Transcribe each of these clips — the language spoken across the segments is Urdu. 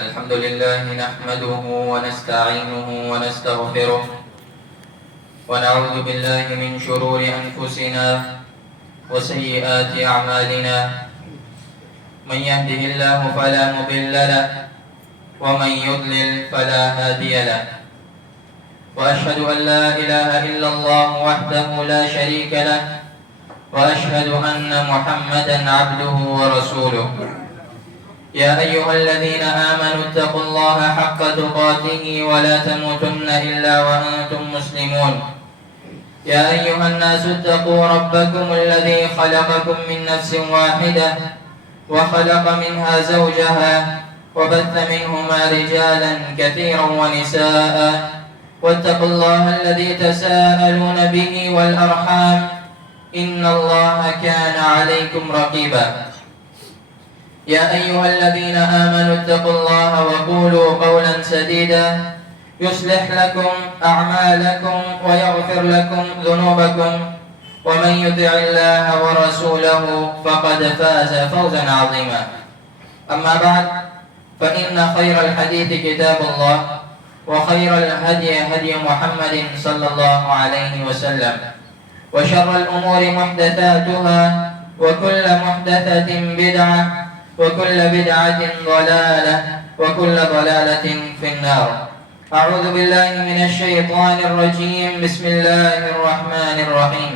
الحمد لله نحمده ونستعينه ونستغفره ونعوذ بالله من شرور أنفسنا وسيئات أعمالنا. من يهده الله فلا مضل له ومن يضلل فلا هادي له. وأشهد أن لا إله إلا الله وحده لا شريك له وأشهد أن محمدا عبده ورسوله. يا أيها الذين آمنوا اتقوا الله حق تقاته ولا تموتن إلا وأنتم مسلمون. يا أيها الناس اتقوا ربكم الذي خلقكم من نفس واحدة وخلق منها زوجها وبث منهما رجالا كثيرا ونساء واتقوا الله الذي تساءلون به والأرحام إن الله كان عليكم رقيبا. يا أيها الذين آمنوا اتقوا الله وقولوا قولا سديدا يصلح لكم أعمالكم ويغفر لكم ذنوبكم ومن يطع الله ورسوله فقد فاز فوزا عظيما. أما بعد فإن خير الحديث كتاب الله وخير الهدي هدي محمد صلى الله عليه وسلم وشر الأمور محدثاتها وكل محدثة بدعة وكل بدعة ضلالة وكل ضلالة في النار. أعوذ بالله من الشيطان الرجيم. بسم الله الرحمن الرحيم.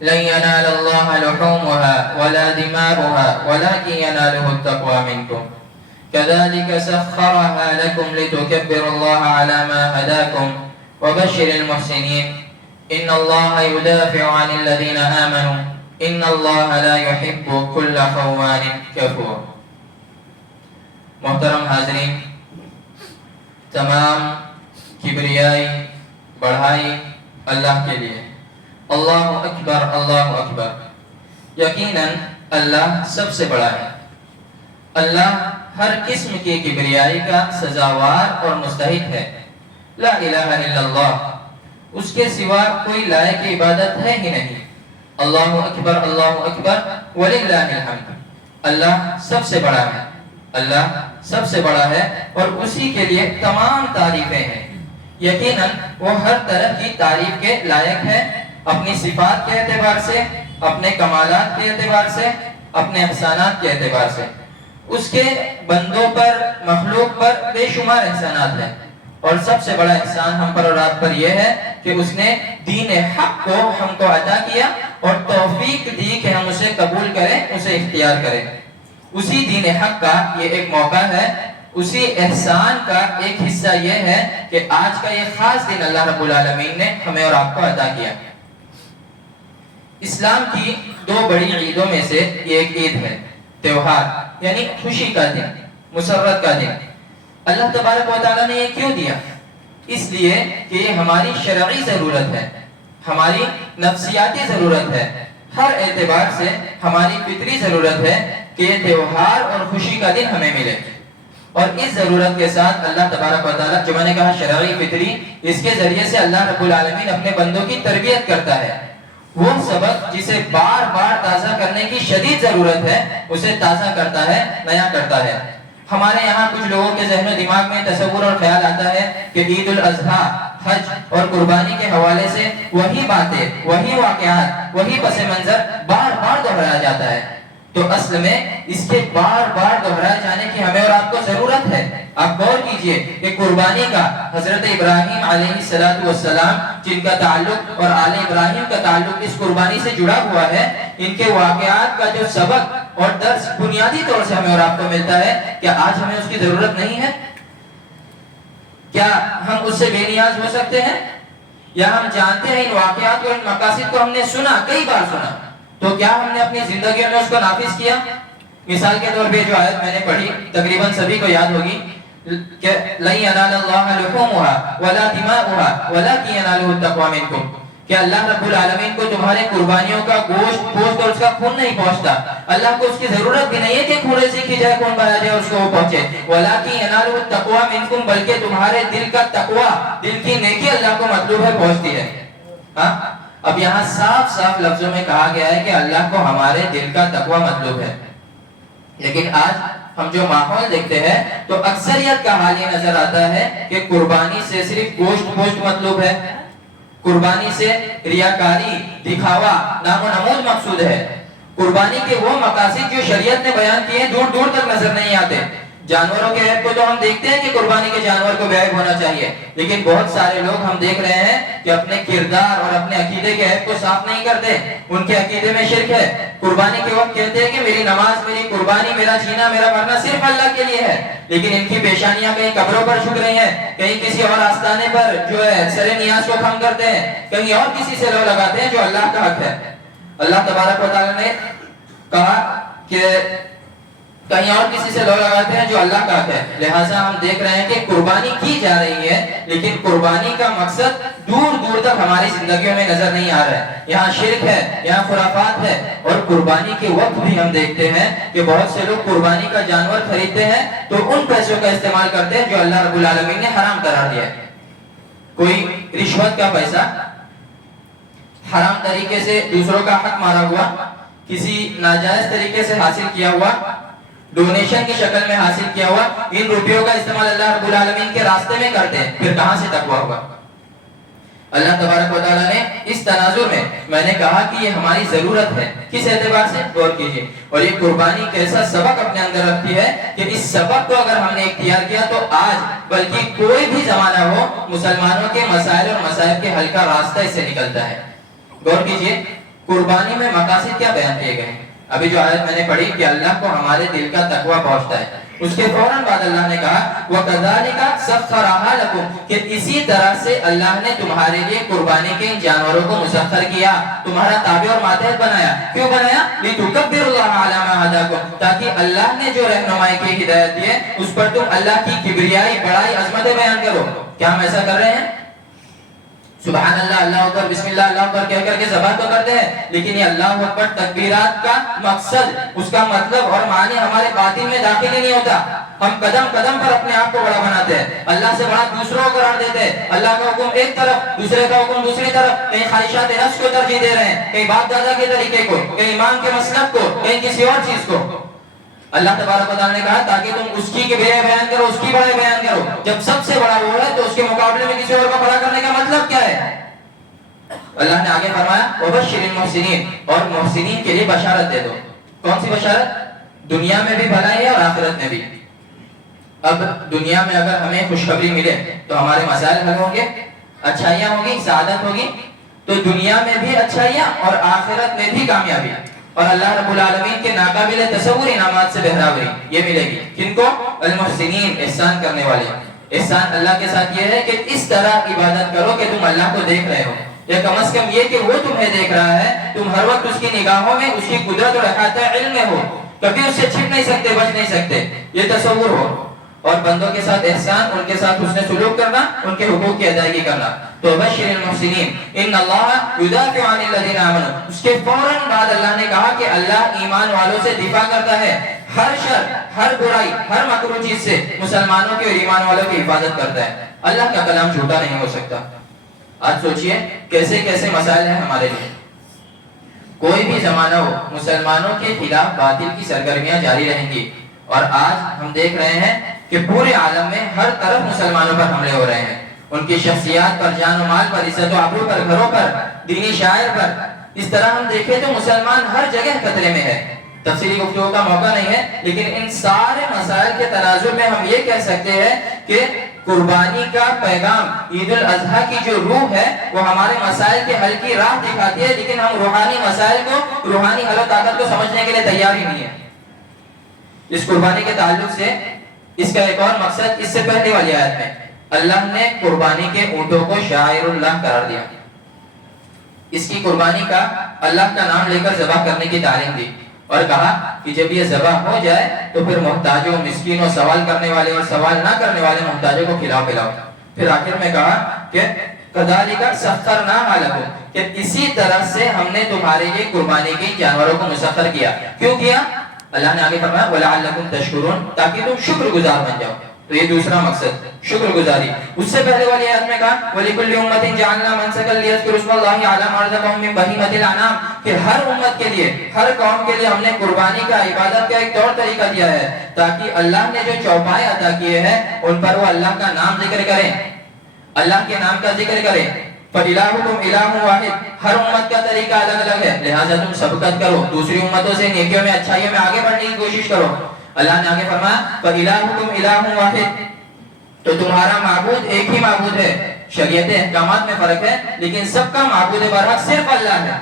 لن ينال الله لحومها ولا دماؤها ولكن يناله التقوى منكم كذلك سخرها لكم لتكبروا الله على ما هداكم وبشر المحسنين. إن الله يدافع عن الذين آمنوا إن اللہ لا يحب كل خوان کفور. محترم حاضرین، تمام کبریائی بڑھائی اللہ کے لیے. اللہ اکبر اللہ اکبر. یقیناً اللہ سب سے بڑا ہے. اللہ ہر قسم کی کبریائی کا سزاوار اور مستحق ہے. لا الہ الا اللہ، اس کے سوا کوئی لائق عبادت ہے ہی نہیں. اللہ اکبر وللہ الحمد. اللہ سب سے بڑا ہے. اللہ سب سے بڑا ہے اور اسی کے لیے تمام تعریفیں ہیں. یقیناً وہ ہر طرح کی تعریف کے لائق ہے، اپنی صفات کے اعتبار سے، اپنے کمالات کے اعتبار سے، اپنے احسانات کے اعتبار سے. اس کے بندوں پر، مخلوق پر بے شمار احسانات ہیں، اور سب سے بڑا احسان ہم پر اور آپ پر یہ ہے کہ اس نے دین حق کو ہم کو عطا کیا اور توفیق دی کہ ہم اسے قبول کریں، اسے اختیار کریں. اسی دین حق کا یہ ایک موقع ہے، اسی احسان کا ایک حصہ یہ ہے کہ آج کا یہ خاص دن اللہ رب العالمین نے ہمیں اور آپ کو عطا کیا. اسلام کی دو بڑی عیدوں میں سے یہ ایک عید ہے، تہوار، یعنی خوشی کا دن، مسرت کا دن. اللہ تبارک و تعالیٰ نے یہ کیوں دیا؟ اس لیے کہ یہ ہماری شرعی ضرورت ہے، ہماری نفسیاتی ضرورت ہے، ہر اعتبار سے ہماری فطری ضرورت ہے کہ یہ تہوار اور خوشی کا دن ہمیں ملے. اور اس ضرورت کے ساتھ اللہ تبارک و تعالیٰ، جو میں نے کہا شرعی فطری، اس کے ذریعے سے اللہ رب العالمین اپنے بندوں کی تربیت کرتا ہے. وہ سبق جسے بار بار تازہ کرنے کی شدید ضرورت ہے، اسے تازہ کرتا ہے، نیا کرتا ہے. ہمارے یہاں کچھ لوگوں کے ذہن و دماغ میں تصور اور خیال آتا ہے کہ عید الاضحیٰ، حج اور قربانی کے حوالے سے وہی باتیں، وہی واقعات، وہی پس منظر بار بار دہرایا جاتا ہے. تو اصل میں اس کے بار بار دہرائے جانے کی ہمیں اور آپ کو ضرورت ہے. آپ غور کیجئے کہ قربانی کا حضرت ابراہیم علیہ السلام، جن کا تعلق اور آل ابراہیم کا تعلق اس قربانی سے جڑا ہوا ہے، ان کے واقعات کا جو سبق اور درس بنیادی طور سے ہمیں اور آپ کو ملتا ہے. کیا آج ہمیں اس کی ضرورت نہیں ہے؟ کیا ہم اس سے بے نیاز ہو سکتے ہیں؟ یا ہم جانتے ہیں ان واقعات اور ان مقاصد کو، ہم نے سنا، کئی بار سنا، تو کیا ہم نے اپنی زندگیوں میں اس کو نافذ کیا؟ مثال کے طور پہ جو آیت میں نے پڑھی تقریباً سبھی کو یاد ہوگی کہ لَن يَنَالَ اللَّهَ لُحُومُهَا وَلَا دِمَاؤُهَا وَلَكِنْ يَنَالُهُ التَّقْوَىٰ مِنكُمْ. کہ اللہ رب العالمین کو تمہارے قربانیوں کا گوشت اور اس کا خون نہیں پہنچتا. اللہ کو اس کی ضرورت بھی نہیں ہے کہ خون ریزی کی جائے، خون بہایا جائے، اس کو وہ پہنچے. وَلَكِنْ يَنَالُهُ التَّقْوَىٰ مِنكُمْ. بلکہ تمہارے دل کا تقویٰ، دل کی نیکی اللہ کو مطلوب ہے، پہنچتی ہے. ہاں، اب یہاں صاف صاف لفظوں میں کہا گیا ہے کہ اللہ کو ہمارے دل کا تقویٰ مطلوب ہے. لیکن آج ہم جو ماحول دیکھتے ہیں تو اکثریت کا حال یہ نظر آتا ہے کہ قربانی سے صرف گوشت مطلوب ہے، قربانی سے ریاکاری، دکھاوا، نام و نمود مقصود ہے۔ قربانی کے وہ مقاصد جو شریعت نے بیان کیے ہیں دور دور تک نظر نہیں آتے۔ جانوروں کے عیب کو تو ہم دیکھتے ہیں کہ قربانی کے جانور کو بے عیب ہونا چاہیے، لیکن بہت سارے لوگ ہم دیکھ رہے ہیں کہ اپنے کردار اور اپنے عقیدے کے عیب کو صاف نہیں کرتے، ان کے عقیدے میں شرک ہے۔ قربانی کے وقت کہتے ہیں کہ میری نماز، میری قربانی، میرا جینا، میرا مرنا صرف اللہ کے لیے ہے، لیکن ان کی پیشانیاں کہیں قبروں پر جھک رہی ہیں، کہیں کسی اور آستانے پر جو ہے سر نیاز کو خم کرتے ہیں، کہیں اور کسی سے لو لگاتے ہیں جو اللہ کا حق ہے۔ اللہ تبارک و تعالی نے کہا کہ کہیں اور کسی سے لو لگاتے ہیں جو اللہ کا حق ہے، لہٰذا ہم دیکھ رہے ہیں کہ قربانی کی جا رہی ہے، لیکن قربانی کا مقصد دور دور تک ہماری زندگیوں میں نظر نہیں آ رہا ہے۔ یہاں شرک ہے، یہاں خرافات ہے، اور قربانی کے وقت بھی ہم دیکھتے ہیں کہ بہت سے لوگ قربانی کا جانور خریدتے ہیں تو ان پیسوں کا استعمال کرتے ہیں جو اللہ رب العالمین نے حرام قرار دیا ہے۔ کوئی رشوت کا پیسہ حرام طریقے سے دوسروں کا حق مارا ہوا، کسی ناجائز طریقے سے حاصل کیا ہوا، ڈونیشن کی شکل میں حاصل کیا ہوا، ان روپیوں کا استعمال اللہ رب العالمین کے راستے میں کرتے ہیں، پھر کہاں سے تقویٰ ہوگا؟ اللہ تبارک و تعالیٰ نے اس تناظر میں نے کہا کہ یہ ہماری ضرورت ہے، کس اعتبار سے؟ غور کیجئے۔ اور یہ قربانی کیسا سبق اپنے اندر رکھتی ہے کہ اس سبق کو اگر ہم نے اختیار کیا تو آج بلکہ کوئی بھی زمانہ ہو، مسلمانوں کے مسائل اور مصائب کے حل کا راستہ اس سے نکلتا ہے۔ غور کیجئے، قربانی میں مقاصد کیا بیان کیے گئے ہیں؟ ابھی جو آیت میں نے پڑھی کہ اللہ کو ہمارے دل کا تقویٰ پہنچتا ہے، اس کے فوراً بعد اللہ نے کہا وَكَذَلِكَ سَخَّرَهَا لَكُمْ، کہ اسی طرح سے اللہ نے تمہارے لیے قربانی کے ان جانوروں کو مسخر کیا، تمہارا تابع اور ماتحت بنایا۔ کیوں بنایا؟ لِتُكَبِّرُوا اللَّهَ عَلَىٰ مَا هَدَاكُمْ، تاکہ اللہ نے جو رہنمائی کی ہدایت دی ہے اس پر تم اللہ کی کبریائی، بڑائی، عظمتیں بیان کرو۔ کیا ہم ایسا کر رہے ہیں؟ سبحان اللہ، اللہ اکبر، بسم اللہ، اللہ اکبر کہہ کر کے ذبح تو کرتے ہیں، لیکن یہ اللہ اکبر تکبیرات کا مقصد، اس کا مطلب اور معنی ہمارے باطن میں داخل ہی نہیں ہوتا۔ ہم قدم قدم پر اپنے آپ کو بڑا بناتے ہیں، اللہ سے بڑا دوسروں کو قرار دیتے ہیں، اللہ کا حکم ایک طرف، دوسرے کا حکم دوسری طرف، کہیں خواہشات نفس کو ترجیح دے رہے ہیں، کہیں باپ دادا کے طریقے کو، کہیں امام کے مسلک کو، کہیں کسی اور چیز کو۔ اللہ تبارک و تعالیٰ نے کہا تاکہ تم اس کی کبریائی بیان کرو، اس کی بڑائی بیان کرو۔ جب سب سے بڑا وہ ہے تو اس کے مقابلے میں کسی اور کو کھڑا کرنے کا مطلب کیا ہے؟ اللہ نے آگے فرمایا وَبَشِّرِ الْمُحْسِنِينَ، اور محسنین کے لیے بشارت دے دو۔ کون سی بشارت؟ دنیا میں بھی بھلائی ہے اور آخرت میں بھی۔ اب دنیا میں اگر ہمیں خوشخبری ملے تو ہمارے مسائل حل ہوں گے، اچھائیاں ہوں گی، سعادت ہوگی، تو دنیا میں بھی اچھائیاں اور آخرت میں بھی کامیابی، اور اللہ رب العالمین کے ناقابل تصور انعامات سے بہراوری یہ ملے گی۔ کن کو؟ المحسنین، احسان کرنے والے۔ احسان اللہ کے ساتھ یہ ہے کہ اس طرح عبادت کرو کہ تم اللہ کو دیکھ رہے ہو، یا کم از کم یہ کہ وہ تمہیں دیکھ رہا ہے، تم ہر وقت اس کی نگاہوں میں، اس کی قدرت اور احاطہ علم میں ہو، کبھی اس سے چھپ نہیں سکتے، بچ نہیں سکتے، یہ تصور ہو۔ اور بندوں کے ساتھ احسان، ان کے ساتھ حسن سلوک کرنا، ان کے حقوق کی ادائیگی کرنا۔ تو بشر المحسنین ان اللہ یدافع عن الذین آمنوا، اس کے فوراً بعد اللہ نے کہا کہ اللہ ایمان والوں سے دفاع کرتا ہے، ہر شر، ہر برائی، ہر مکروہ چیز سے مسلمانوں کی اور ایمان والوں کی حفاظت کرتا ہے۔ اللہ کا کلام جھوٹا نہیں ہو سکتا۔ آج سوچئے کیسے کیسے مسائل ہیں ہمارے لیے۔ کوئی بھی زمانہ ہو، مسلمانوں کے خلاف باطل کی سرگرمیاں جاری رہیں گی، اور آج ہم دیکھ رہے ہیں کہ پورے عالم میں ہر طرف مسلمانوں پر حملے ہو رہے ہیں، ان کی شخصیات پر، جان و مال پر، عزت و آبرو پر، گھروں پر، دینی شاعر پر۔ اس طرح ہم دیکھیں تو مسلمان ہر جگہ خطرے میں ہے۔ تفصیلی گفتگو کا موقع نہیں ہے، لیکن ان سارے مسائل کے تناظر میں ہم یہ کہہ سکتے ہیں کہ قربانی کا پیغام، عید الاضحیٰ کی جو روح ہے وہ ہمارے مسائل کے حل کی راہ دکھاتی ہے، لیکن ہم روحانی مسائل کو، روحانی حل و طاقت کو سمجھنے کے لیے تیار ہی نہیں ہے۔ اس قربانی کے تعلق سے اس کا ایک اور مقصد، اس سے پہلے والی آیت میں اللہ نے قربانی کے اونٹوں کو شعائر اللہ قرار دیا، اس کی قربانی کا اللہ کا نام لے کر ذبح کرنے کی تعلیم دی، اور کہا کہ جب یہ ذبح ہو جائے تو پھر محتاجوں، مسکینوں، سوال کرنے والے اور سوال نہ کرنے والے محتاجوں کو کھلاؤ پلاؤ۔ پھر آخر میں کہا کہ کذالک سخرناھا لکم، کہ اسی طرح سے ہم نے تمہارے لیے قربانی کے جانوروں کو مسخر کیا۔ کیوں کیا؟ اللہ نے آگے فرمایا وَلَعَلَّكُمْ تَشْكُرُونَ، تاکہ تم شکر گزار بن جاؤ۔ تو یہ دوسرا مقصد شکر گزاری. اس سے پہلے والی آیت میں کہا وَلِكُلِّ أُمَّةٍ جَعَلْنَا مَنْسَكًا لِيَذْكُرُوا اسْمَ اللَّهِ عَلَىٰ مَا رَزَقَهُم مِّن بَهِيمَةِ الْأَنْعَامِ کہ ہر امت کے لیے ہر قوم کے لیے ہم نے قربانی کا عبادت کا ایک طور طریقہ دیا ہے تاکہ اللہ نے جو چوپائے عطا کیے ہیں ان پر وہ اللہ کا نام ذکر کریں, اللہ کے نام کا ذکر کریں. فَإِلَٰهُكُمْ إِلَٰهٌ وَاحِدٌ ہر امت کا طریقہ الگ الگ ہے لہٰذا تم سبقت کرو, دوسری امتوں سے نیکیوں میں اچھائیوں میں آگے بڑھنے کی کوشش کرو. اللہ نے آگے فرمایا فَإِلَٰهُكُمْ إِلَٰهٌ وَاحِدٌ تو تمہارا معبود ایک ہی معبود ہے. شریعت احکامات میں فرق ہے لیکن سب کا معبود برحق صرف اللہ ہے.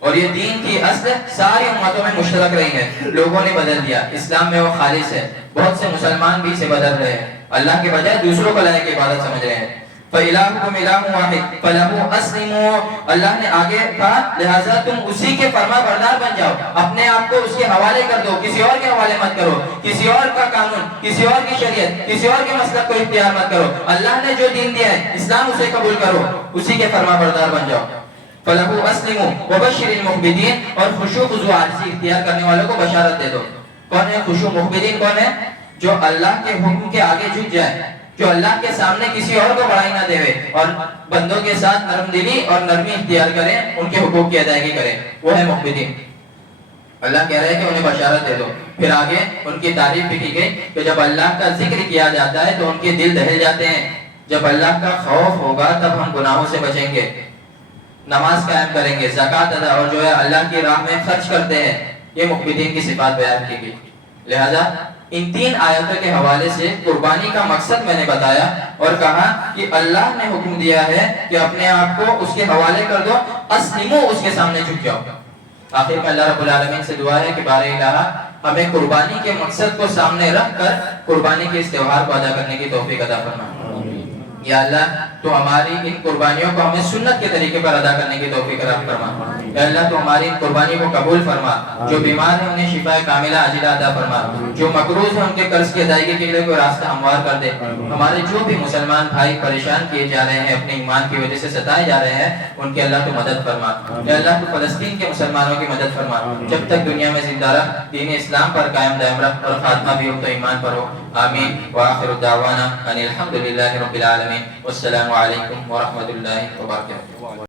اور یہ دین کی اصل ساری امتوں میں مشترک رہی ہے, لوگوں نے بدل دیا. اسلام میں وہ خالص ہے, بہت سے مسلمان بھی اسے بدل رہے ہیں, اللہ کے بجائے دوسروں کو اللہ کی عبادت سمجھ رہے ہیں. فَإِلَٰهُكُمْ إِلَٰهٌ وَاحِدٌ فَلَهُ أَسْلِمُوا اللہ نے آگے کہا لہذا تم اسی کے فرما بردار بن جاؤ, اپنے آپ کو اس کے حوالے کر دو, کسی اور کے حوالے مت کرو, کسی اور کا قانون, کسی اور کی شریعت, کسی اور کے مسلک کو اختیار مت کرو. اللہ نے جو دین دیا ہے اسلام اسے قبول کرو, اسی کے فرما بردار بن جاؤ. فَلَهُ أَسْلِمُوا وَبَشِّرِ الْمُخْبِتِينَ اور خشوع خضوع عاجزی اختیار کرنے والوں کو بشارت دے دو. کون ہے خشوع مخبتین؟ کون ہے جو اللہ کے حکم کے آگے جھک جائے, جو اللہ کے سامنے کسی اور کو بڑائی نہ دے اور بندوں کے ساتھ نرم دلی اور نرمی اختیار کریں, ان کے حقوق کی ادائیگی کریں, وہ ہے مخبتین. اللہ کہہ رہے ہیں کہ انہیں بشارت دے دو. پھر آگے ان کی تعریف بھی کی گئی کہ جب اللہ کا ذکر کیا جاتا ہے تو ان کے دل دہل جاتے ہیں. جب اللہ کا خوف ہوگا تب ہم گناہوں سے بچیں گے, نماز قائم کریں گے, زکوٰۃ ادا اور جو ہے اللہ کی راہ میں خرچ کرتے ہیں. یہ مخبتین کی صفات بیان کی گئی. لہذا ان تین آیتوں کے حوالے سے قربانی کا مقصد میں نے بتایا اور کہا کہ اللہ نے حکم دیا ہے کہ اپنے آپ کو اس کے حوالے کر دو, اسلمو اس کے سامنے جھک جاؤ. آخر میں اللہ رب العالمین سے دعا ہے کہ بارے الہ ہمیں قربانی کے مقصد کو سامنے رکھ کر قربانی کے اس تہوار کو ادا کرنے کی توفیق عطا فرما. یا اللہ تو ہماری ان قربانیوں کو ہمیں سنت کے طریقے پر ادا کرنے کی توفیق عطا فرما. یا اللہ تو ہماری ان قربانی کو قبول فرما. جو بیمار ہیں انہیں شفا کاملہ عاجلہ عطا فرما. جو مقروض ہیں ان کے قرض کی ادائیگی کے لیے کوئی راستہ ہموار کر دے. ہمارے جو بھی مسلمان بھائی پریشان کیے جا رہے ہیں, اپنے ایمان کی وجہ سے ستائے جا رہے ہیں, ان کی اللہ تو مدد فرما. یا اللہ تو فلسطین کے مسلمانوں کی مدد فرما. جب تک دنیا میں زندہ رہ, دین اسلام پر قائم دائم رکھ اور خاتمہ بھی ہو تو ایمان پر ہو. آمین. وآخر دعوانا ان الحمد للہ رب العالمین. والسلام علیکم ورحمۃ اللہ وبرکاتہ.